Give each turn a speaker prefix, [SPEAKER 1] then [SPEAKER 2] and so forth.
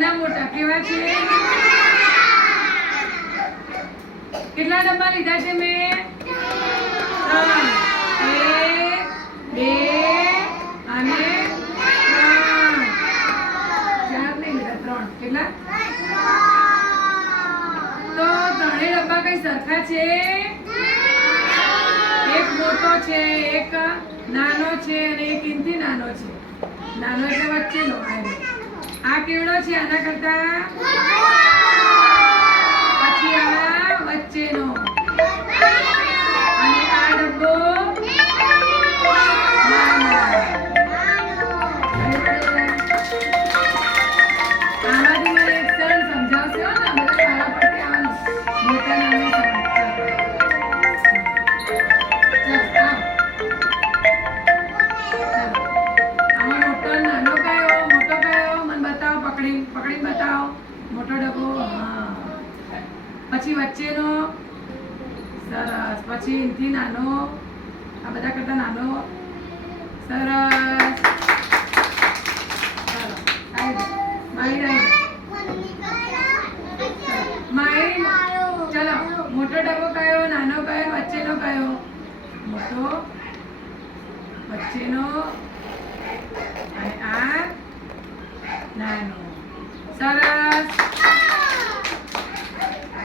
[SPEAKER 1] કેવા છે? કેટલા ડબ્બા લીધા છે મેં? ત્રણ. બે અને ચાર નહીં લીધા, ત્રણ. કેટલા? તો ત્રણેય ડબ્બા કઈ સરખા છે? એક મોટો છે, એક નાનો છે અને એક ઇનથી નાનો છે. નાનો એટલે વચ્ચેનો આવ્યો. આ કેવડો છે આના કરતા? પછી વચ્ચેનો સરસ, પછી એનથી નાનો, આ બધા કરતા નાનો. સરસ. ચાલો, મોટો ડબ્બો કયો, નાનો કયો, વચ્ચેનો કયો? મોટો, વચ્ચેનો, અને આ નાનો. સરસ.